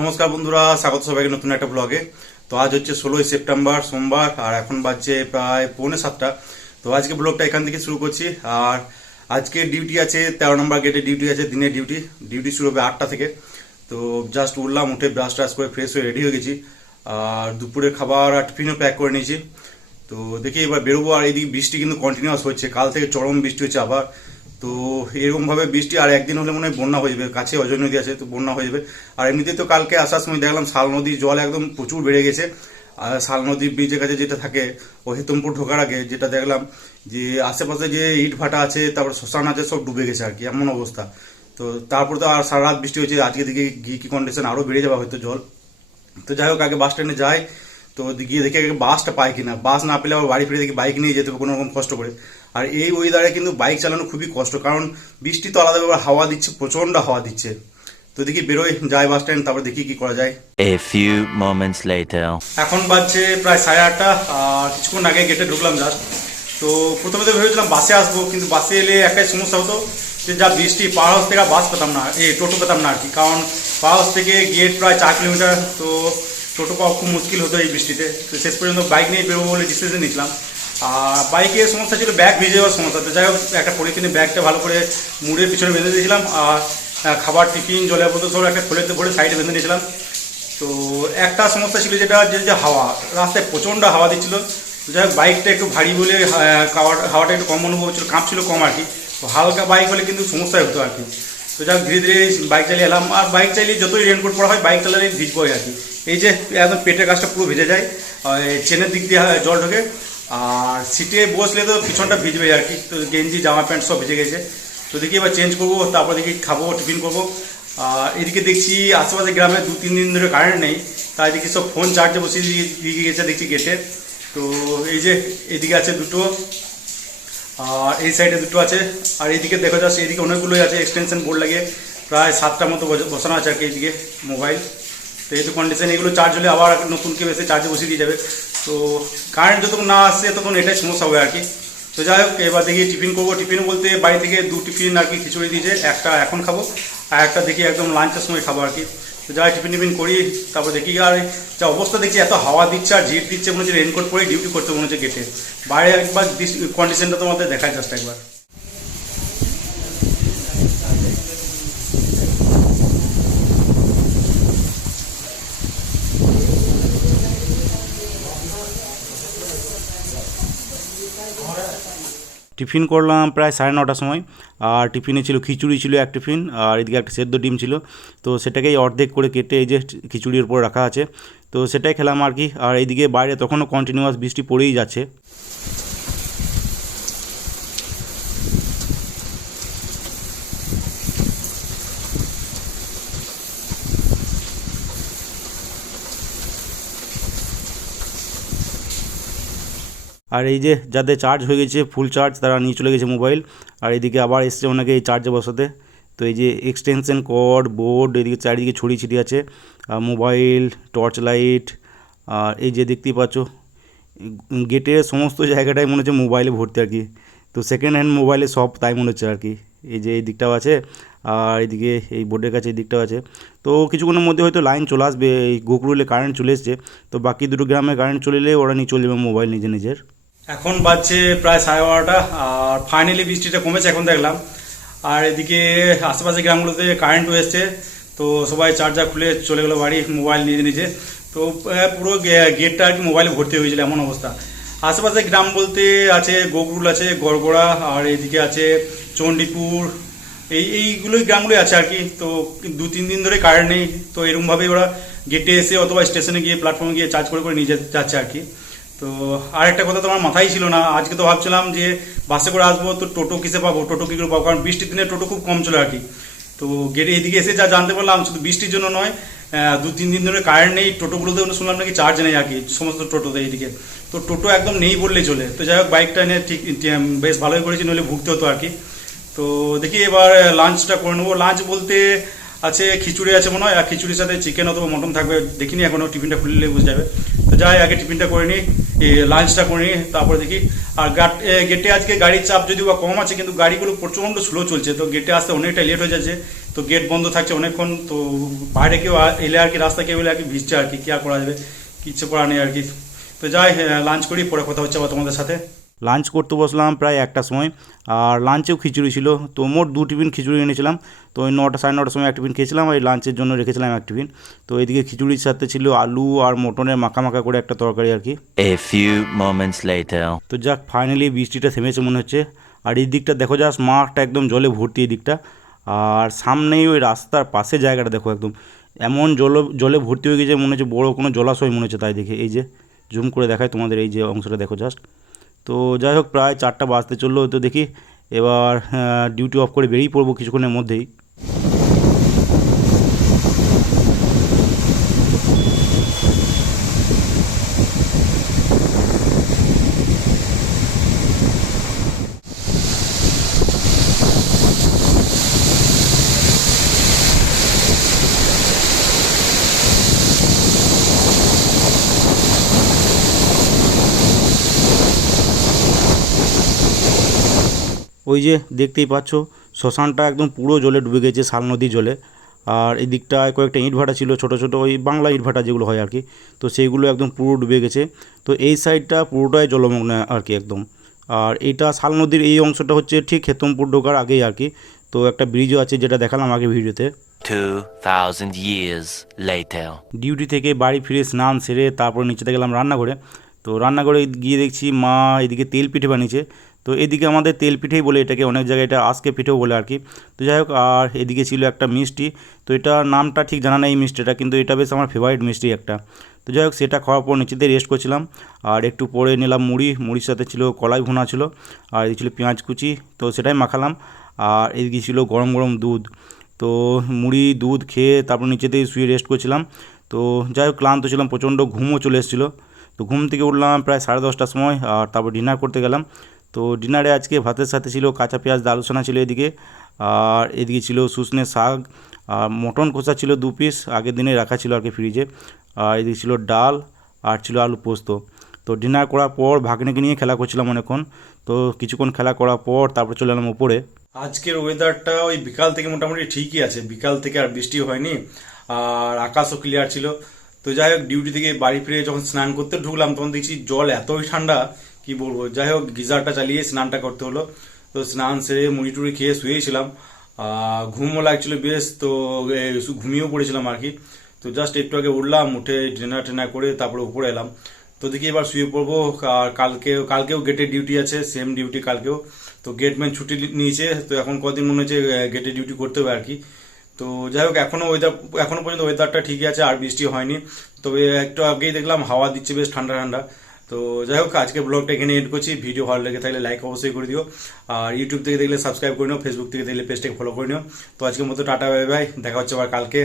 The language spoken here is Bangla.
নমস্কার বন্ধুরা, স্বাগত সবাইকে নতুন একটা ব্লগে তো আজ হচ্ছে ষোলোই সেপ্টেম্বর, সোমবার, আর এখন বাজছে প্রায় পৌনে সাতটা। তো আজকে ব্লগটা এখান থেকে শুরু করছি, আর আজকে ডিউটি আছে, তেরো নম্বর গেটে ডিউটি আছে, দিনের ডিউটি ডিউটি শুরু হবে আটটা থেকে। তো জাস্ট উঠলাম, উঠে ব্রাশ ট্রাশ করে ফ্রেশ হয়ে রেডি হয়ে গেছি। আর দুপুরের খাবার আর টিফিনও প্যাক করে নিয়েছি। তো দেখি এবার বেরোবো, আর এদিকে বৃষ্টি কিন্তু কন্টিনিউয়াস হচ্ছে। কাল থেকে চরম বৃষ্টি হচ্ছে আবার। তো এরকম ভাবে বৃষ্টি, আর একদিন হলে মনে হয় বন্যা হয়ে যাবে, কাছে অজয় নদী আছে, তো বন্যা হয়ে যাবে। আর এমনিতে তো কালকে আসার সময় দেখলাম শাল নদীর জল একদম প্রচুর বেড়ে গেছে। আর শাল নদীর ব্রিজের কাছে যেটা থাকে, ও হেতমপুর ঢোকার আগে যেটা দেখলাম যে আশেপাশে যে ইট ভাটা আছে, তারপর শ্মশান আছে, সব ডুবে গেছে আর কি, এমন অবস্থা। তো তারপর তো আর সারা রাত বৃষ্টি হয়েছে, আজকে দিকে গিয়ে কি কন্ডিশন আরও বেড়ে যাবে হয়তো জল। তো যাই হোক, আগে বাস স্ট্যান্ডে যাই, তো গিয়ে দেখি বাসটা পাই কিনা। বাস না পেলে আবার বাড়ি ফিরে দেখি বাইক নিয়ে যেতে হবে, কোনো রকম কষ্ট করে। আর এই ওয়েদারে কিন্তু বাইক চালানো খুবই কষ্ট কারণ বৃষ্টি তো আলাদা ব্যাপার হাওয়া দিচ্ছে প্রচণ্ড হাওয়া দিচ্ছে। তো দেখি বেরোই যাই বাস স্ট্যান্ড তারপর দেখি কি করা যায়। A few moments later. এখন বাজছে প্রায় সাড়ে আটটা আর কিছুক্ষণ আগে গেটে ঢুকলাম জাস্ট তো প্রথমে তো ভেবেছিলাম বাসে আসব কিন্তু বাসে এলে একটাই সমস্যা হতো যে যা বৃষ্টি পাহাড় হাউস থেকে বাস পেতাম না এই টোটো পেতাম না আর কি। কারণ পাহাড় হাউস থেকে গেট প্রায় চার কিলোমিটার তো টোটো পাওয়া খুব মুশকিল হতো এই বৃষ্টিতে। তো শেষ পর্যন্ত বাইক নিয়ে বেরোবো বলে ডিসিশন নিয়েছিলাম। আর বাইকে সমস্যা ছিল, ব্যাগ ভিজে যাওয়ার সমস্যা। তো যাই হোক, একটা পলিথিনে ব্যাগটা ভালো করে মুড়ের পিছনে বেঁধে দিয়েছিলাম আর খাবার, টিফিন, জলের বোতল সব একটা খুলেতে ভরে সাইডে বেঁধে নিয়েছিলাম। তো একটা সমস্যা ছিল যেটা, যে হাওয়া, রাস্তায় প্রচণ্ড হাওয়া দিচ্ছিল। যাই হোক, বাইকটা একটু ভারী বলে হাওয়াটা একটু কম অনুভব হচ্ছিল, কাঁপছিল কম আর কি। তো হালকা বাইক হলে কিন্তু সমস্যাই হতো আর কি। তো যাই ধীরে ধীরে বাইক চালিয়ে এলাম। আর বাইক চালিয়ে যতই রেনকোট পরা হয়, বাইক চালালে ভিজবই আর কি। এই যে, একদম পেটের গাছটা পুরো ভিজে যায়। চেনের দিক দিয়ে জল ঢোকে। আর সিটে বসলে তো পিছনটা ভিজবে আর কি। তো গেঞ্জি, জামা প্যান্ট সব ভিজে গেছে। তো দেখি এবার চেঞ্জ করব, তারপর দেখি খাব টিফিন করব। এদিকে দেখছি আশেপাশে গ্রামে দু, তিন দিন ধরে কারেন্ট নেই। তাই দেখি সব ফোন চার্জে বসিয়ে দিয়ে গেছে দেখছি গেটে তো এই যে এদিকে আছে দুটো, আর এই সাইডে দুটো আছে। আর এইদিকে দেখা যাচ্ছে এদিকে অনেকগুলোই আছে এক্সটেনশন বোর্ড লাগে প্রায় সাতটা মতো বস- বসানো আছে আর কি এইদিকে মোবাইল তো এই তো কন্ডিশন এগুলো চার্জ হলে আবার নতুন কেউ এসে চার্জে বসিয়ে দিয়ে যাবে। তো কারেন্ট যতক্ষণ না আসছে তখন এটাই সমস্যা হবে আর কি। তো যাই হোক, এবার দেখি টিফিন করব। টিফিন বলতে বাড়ি থেকে দু টিফিন আর কি খিচুড়ি দিয়েছে, একটা এখন খাব, আর একটা দেখি একদম লাঞ্চের সময় খাব আর কি। তো যাই, টিফিন টিফিন করি, তারপর দেখি আর যা অবস্থা দেখি এত হাওয়া দিচ্ছে আর জিট দিচ্ছে, মনে হচ্ছে রেনকোট পরে ডিউটি করতে মনে হচ্ছে গেটে বাইরে একবার কন্ডিশনটা তোমাদের দেখায় জাস্ট একবার। টিফিন করলাম প্রায় সাড়ে নটার সময়। আর টিফিনে ছিল খিচুড়ি ছিল এক টিফিন, আর এদিকে একটা সেদ্ধ ডিম ছিল। তো সেটাকেই অর্ধেক করে কেটে এই যে খিচুড়ির উপর রাখা আছে। তো সেটাই খেলাম আর কি। আর এইদিকে বাইরে তখনও কন্টিনিউয়াস বৃষ্টি পড়েই যাচ্ছে। আর এই যে যাদের চার্জ হয়ে গেছে ফুল চার্জ তারা নিয়ে চলে গেছে মোবাইল আর এদিকে আবার এসছে অনেকে এই চার্জে বসাতে। তো এই যে এক্সটেনশন কর্ড বোর্ড এদিকে চারিদিকে ছড়িয়ে ছিটিয়ে আছে। মোবাইল টর্চ লাইট আর এই যে দেখতেই পাচ্ছ গেটের সমস্ত জায়গাটাই মনে হচ্ছে মোবাইলে ভর্তি আর কি। তো সেকেন্ড হ্যান্ড মোবাইলে সব তাই মনে হচ্ছে আর কি। এই যে এই দিকটাও আছে, আর এদিকে এই বোর্ডের কাছে এই দিকটাও আছে। তো কিছুক্ষণের মধ্যে হয়তো লাইন চলে আসবে, এই গোকুলে কারেন্ট চলে এসছে। তো বাকি দুটো গ্রামে কারেন্ট চলে এলে ওরা নিয়ে চলে যাবে মোবাইল নিজে নিজের। এখন বাজছে প্রায় সাড়ে বারোটা, আর ফাইনালি বৃষ্টিটা কমেছে এখন দেখলাম। আর এদিকে আশেপাশে গ্রামগুলোতে কারেন্টও এসছে, তো সবাই চার্জার খুলে চলে গেলো বাড়ি মোবাইল নিজে নিজে তো পুরো গেটটা আর কি মোবাইলে ভর্তি হয়েছিল এমন অবস্থা। আশেপাশে গ্রাম বলতে আছে গোগরুল, আছে গড়গড়া, আর এদিকে আছে চণ্ডীপুর, এই, এইগুলোই গ্রামগুলোই আছে আর কি। তো দু, তিন দিন ধরে কারেন্ট নেই, তো এরকমভাবেই ওরা গেটে এসে অথবা স্টেশনে গিয়ে প্ল্যাটফর্মে গিয়ে চার্জ করে করে নিয়ে যাচ্ছে আর কি। তো আর একটা কথা তোমার মাথায় ছিল না? আজকে তো ভাবছিলাম যে বাসে করে আসব, তো টোটো কিসে পাবো? টোটো কি করে পাবো? কারণ বৃষ্টির দিনে টোটো খুব কম ছিল আর কি। তো গেটে এদিকে এসে যা জানতে পারলাম, শুধু বৃষ্টির জন্য নয় দু তিন দিন ধরে কারেন্ট নেই, টোটোগুলোতে শুনলাম নাকি চার্জ নেই আর কি, সমস্ত টোটোতে এইদিকে তো টোটো একদম নেই বললেই চলে। তো যাই হোক বাইকটা নিয়ে ঠিক বেশ ভালোই করেছি, নইলে ভুগতে হতো আর কি। তো দেখি এবার লাঞ্চটা করে নেব। লাঞ্চ বলতে আছে খিচুড়ি আছে মনে হয়, আর খিচুড়ির সাথে চিকেন অথবা মটন থাকবে। দেখিনি এখনও টিফিনটা খুললে বুঝে যাবে। তো যাই, আগে টিফিনটা করে নিই। লাঞ্চটা করে নিয়ে তারপরে দেখি, আর গাট- আজকে গাড়ির চাপ যদি বা কম আছে, কিন্তু গাড়িগুলো প্রচণ্ড স্লো চলছে, তো গেটে আসতে অনেকটা লেট হয়ে যাচ্ছে, তো গেট বন্ধ থাকছে অনেকক্ষণ, তো বাইরে কেউ এলে আর কি রাস্তা কেউ এলে আর কি ভিজছে আর কি, কী করা যাবে, কিচ্ছু করা নেই আর কি, তো যাই লাঞ্চ করি, পরে কথা হচ্ছে আবার তোমাদের সাথে। লাঞ্চ করতে বসলাম প্রায় একটার সময়। আর লাঞ্চেও খিচুড়ি ছিল। তো মোট দু টিফিন খিচুড়ি এনেছিলাম। তো ওই নটা সাড়ে নটার সময় এক টিফিন খেয়েছিলাম আর লাঞ্চের জন্য রেখেছিলাম এক টিফিন। তো এদিকে খিচুড়ির সাথে ছিল আলু আর মটনের মাখা মাখা করে একটা তরকারি আর কি. তো যাক ফাইনালি বৃষ্টিটা থেমেছে মনে হচ্ছে। আর এই দিকটা দেখো যাস মাঠটা একদম জলে ভর্তি এই দিকটা। আর সামনেই ওই রাস্তার পাশে জায়গাটা দেখো একদম। এমন জল জলে ভর্তি হয়ে গেছে মনে হচ্ছে বড় কোনো জলাশয় মনে হচ্ছে তাই দেখে। এই যে জুম করে দেখায় তোমাদের এই যে অংশটা দেখো জাস্ট তো যাই হোক, প্রায় চারটা বাজতে চলল, তো দেখি এবার ডিউটি অফ করে বেরিয়ে পড়ব কিছুক্ষণের মধ্যেই। ওই যে দেখতেই পাচ্ছ শ্মশানটা একদম পুরো জলে ডুবে গেছে শাল নদী জলে। আর এই দিকটায় কয়েকটা ইট ভাটা ছিল ছোটো ছোটো ওই বাংলা ইট ভাটা যেগুলো হয় আর কি তো সেইগুলো একদম পুরো ডুবে গেছে। তো এই সাইডটা পুরোটাই জলমগ্ন আর কি একদম। আর এটা শাল নদীর এই অংশটা হচ্ছে ঠিক হেতমপুর ঢোকার আগেই আর কি তো একটা ব্রিজও আছে যেটা দেখালাম আগে ভিডিওতে। 2,000 years later. ডিউটি থেকে বাড়ি ফিরে স্নান সেরে তারপর নিচেতে গেলাম রান্নাঘরে। তো রান্নাঘরে গিয়ে দেখছি মা এদিকে তেল পিঠে বানিয়েছে। তো এদিকে আমাদের তেল পিঠেই বলে এটাকে, অনেক জায়গায় এটা আজকে পিঠেও বলে আর কি। তো যাই হোক, আর এদিকে ছিল একটা মিষ্টি, তো এটা নামটা ঠিক জানা নেই মিষ্টিটা, কিন্তু এটা বেশ আমার ফেভারিট মিষ্টি একটা। তো যাই হোক, সেটা খাওয়ার পর নিচেতে রেস্ট করছিলাম, আর একটু পরে নিলাম মুড়ি, মুড়ির সাথে ছিল কলাই ভুনা ছিল, আর এদিকে ছিল পেঁয়াজ কুচি, তো সেটাই মাখালাম, আর এদিকে ছিল গরম গরম দুধ। তো মুড়ি, দুধ খেয়ে তারপর নিচেতেই শুয়ে রেস্ট করছিলাম। তো যাই হোক, ক্লান্ত ছিলাম, প্রচণ্ড ঘুমও চলে এসেছিল। তো ঘুম থেকে উঠলাম প্রায় সাড়ে দশটার সময়, আর তারপর ডিনার করতে গেলাম। তো ডিনারে আজকে ভাতের সাথে ছিল কাঁচা পেঁয়াজ ডাল সোনা ছিল এদিকে। আর এদিকে ছিল শুশনে শাক, আর মটন কষা ছিল দু পিস আগের দিনে রাখা ছিল আর কি ফ্রিজে আর এদিকে ছিল ডাল, আর ছিল আলু পোস্ত। তো ডিনার করার পর ভাগ্নেকে নিয়ে খেলা করছিলাম অনেকক্ষণ। তো কিছুক্ষণ খেলা করার পর তারপর চলে এলাম উপরে আজকের ওয়েদারটা ওই বিকাল থেকে মোটামুটি ঠিকই আছে। বিকাল থেকে আর বৃষ্টি হয়নি, আর আকাশও ক্লিয়ার ছিল। তো যাই হোক ডিউটি থেকে বাড়ি ফিরে যখন স্নান করতে ঢুকলাম, তখন দেখছি জল এতই ঠান্ডা কি বলব, যাই হোক, গিজারটা চালিয়ে স্নানটা করতে হলো। তো স্নান সেরে মুড়ি টুড়ি খেয়ে শুয়েছিলাম। ঘুমও লাগছিল বেশ, তো ঘুমিয়েও পড়েছিলাম আর কি। তো জাস্ট একটু আগে উঠলাম, উঠে ডিনার টেনার করে তারপরে উপরে এলাম। তো দেখি এবার শুয়ে পড়ব, আর কালকে, কালকেও গেটের ডিউটি আছে সেম ডিউটি কালকেও। তো গেটম্যান ছুটি নিয়েছে, তো এখন কদিন মনে হচ্ছে গেটে ডিউটি করতে হবে আর কি। তো যাই হোক, এখনও ওয়েদার এখনও পর্যন্ত ওয়েদারটা ঠিকই আছে, আর বৃষ্টি হয়নি। তবে একটু আগেই দেখলাম হাওয়া দিচ্ছে বেশ ঠান্ডা ঠান্ডা। তো যাই হোক, আজকে ব্লগটা এখানে এড করছি। ভিডিও ভালো লেগে থাকলে লাইক অবশ্যই করে দিও। আর ইউটিউব থেকে দেখলে সাবস্ক্রাইব করে নিও ফেসবুক থেকে দেখলে পেজটাকে ফলো করে নিও। তো আজকের মতো টাটা বাই বাই দেখা হচ্ছে আবার কালকে।